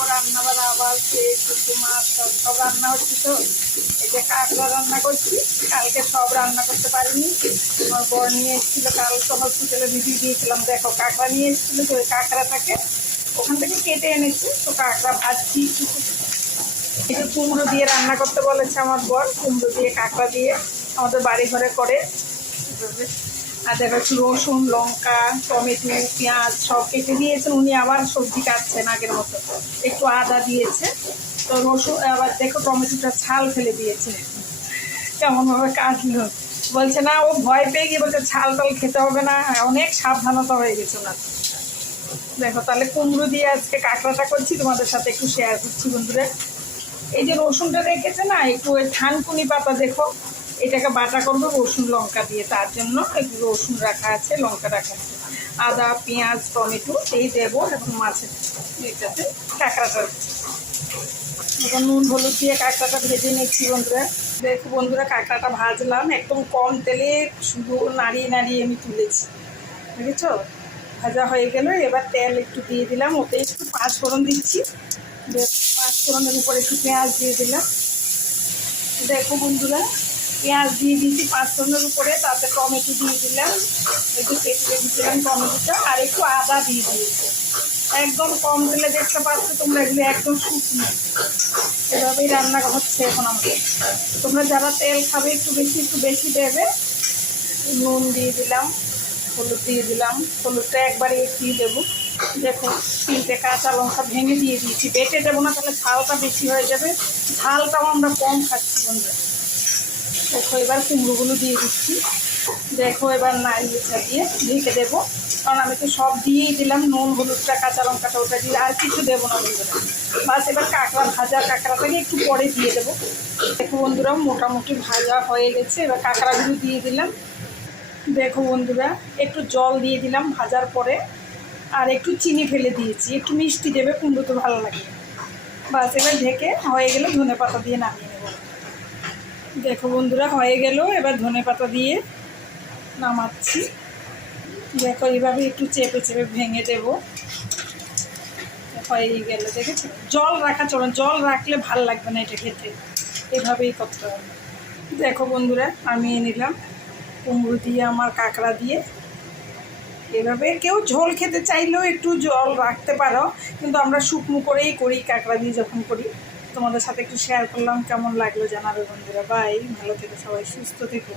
পর রান্না বান্না আবার শেষ, একটু মাছ সব রান্না হচ্ছে। তো এই যে কাঁকড়া রান্না করছি, কালকে সব রান্না করতে পারিনি। আমার বর নিয়ে এসেছিলো, কাল তো হসপিটালে ভিডিও দিয়েছিলাম। দেখো কাঁকড়া নিয়ে এসেছিলো, তো ওই কাঁকড়াটাকে ওখান থেকে কেটে এনেছে। তো কাঁকড়া ভাজছি। এই যে কুমড়ো দিয়ে রান্না করতে বলেছে আমার বর, কুমড়ো দিয়ে কাঁকড়া দিয়ে আমাদের বাড়ি ঘরে করে। আর দেখো একটু রসুন, লঙ্কা, টমেটো, পেঁয়াজ সব কেটে দিয়েছেন উনি। আবার সবজি কাটছেন আগের মতো, একটু আদা দিয়েছে। তো রসুন আবার দেখো টমেটোটা ছাল ফেলে দিয়েছে, কেমনভাবে কাটলো। বলছে না, ও ভয় পেয়ে গিয়ে বলছে ছাল টাল খেতে হবে না, অনেক সাবধানতা হয়ে গেছে ওনার। দেখো তাহলে কুমড়ো দিয়ে আজকে কাঁকড়াটা করছি, তোমাদের সাথে একটু শেয়ার করছি বন্ধুরা। এই যে রসুনটা রেখেছে না, একটু ওই থানকুনি পাতা, দেখো এটাকে বাটা করবো রসুন লঙ্কা দিয়ে। তার জন্য একটু রসুন রাখা আছে, লঙ্কা রাখা আছে, আদা, পেঁয়াজ, টমেটো এই দেবো। এখন মাছের এটাতে কাঁকড়াটা এখন নুন হলুদ দিয়ে কাঁকড়াটা ভেজে নিচ্ছি বন্ধুরা। দেখো বন্ধুরা, কাঁকড়াটা ভাজলাম একদম কম তেলে, শুধু নাড়িয়ে নাড়িয়ে আমি তুলেছি, বুঝেছ? ভাজা হয়ে গেল। এবার তেল একটু দিয়ে দিলাম, ওতে একটু পাঁচ ফোড়ন দিচ্ছি। পাঁচ ফোড়নের উপরে একটু পেঁয়াজ দিয়ে দিলাম। দেখো বন্ধুরা, পেঁয়াজ দিয়ে দিয়েছি পাঁচ ফোড়নের উপরে, তাতে টমেটো দিয়ে দিলাম, একটু কেটে দিয়েছিলাম টমেটোটা, আর একটু আদা দিয়ে দিয়েছি। একদম কম তেলে দেখতে পাচ্ছ তোমরা, এগুলো একদম শুকনো। এভাবেই রান্না হচ্ছে এখন আমাদের। তোমরা যারা তেল খাবে একটু বেশি দেবে। নুন দিয়ে দিলাম, হলুদ দিয়ে দিলাম, হলুদটা একবারে দিয়ে দেবো। দেখো 3টে কাঁচা লঙ্কা ভেঙে দিয়ে দিয়েছি, বেটে দেবো না, তাহলে ঝালটা বেশি হয়ে যাবে। ঝালটাও আমরা কম খাচ্ছি বন্ধুরা। দেখো এবার কুমড়োগুলো দিয়ে দিচ্ছি। দেখো এবার নাড়িয়ে চাড়িয়ে ঢেকে দেবো, কারণ আমি তো সব দিয়েই দিলাম, নুন হলুদটা কাঁচা লঙ্কাটা ওটা দিয়ে, আর কিছু দেবো না বন্ধুরা। বাস এবার কাঁকড়াটাকে একটু পরে দিয়ে দেবো। দেখো বন্ধুরা, মোটামুটি ভাজা হয়ে গেছে। এবার কাঁকড়াগুলো দিয়ে দিলাম। দেখো বন্ধুরা, একটু জল দিয়ে দিলাম ভাজার পরে, আর একটু চিনি ফেলে দিয়েছি, একটু মিষ্টি দেবে, কুমড়ো তো ভালো লাগে। বাস এবার ঢেকে হয়ে গেলে ধনেপাতা দিয়ে নামিয়ে নেব। দেখো বন্ধুরা, হয়ে গেল। এবার ধনেপাতা দিয়ে নামাচ্ছি। দেখো এইভাবে একটু চেপে চেপে ভেঙে দেব। হয়ে গেল, দেখেছো? জল রাখা চলো, জল রাখলে ভাল লাগবে না এটা খেতে, এভাবেই করতে হবে। দেখো বন্ধুরা, আমি নিলাম কুমড়ো দিয়ে আমার কাঁকড়া দিয়ে। এভাবে কেউ ঝোল খেতে চাইলেও একটু জল রাখতে পারো, কিন্তু আমরা শুকনো করেই করি কাঁকড়া দিয়ে যখন করি। তোমাদের সাথে একটু শেয়ার করলাম, কেমন লাগলো জানাবে বন্ধুরা। বাই, ভালো থেকো সবাই, সুস্থ থেকো।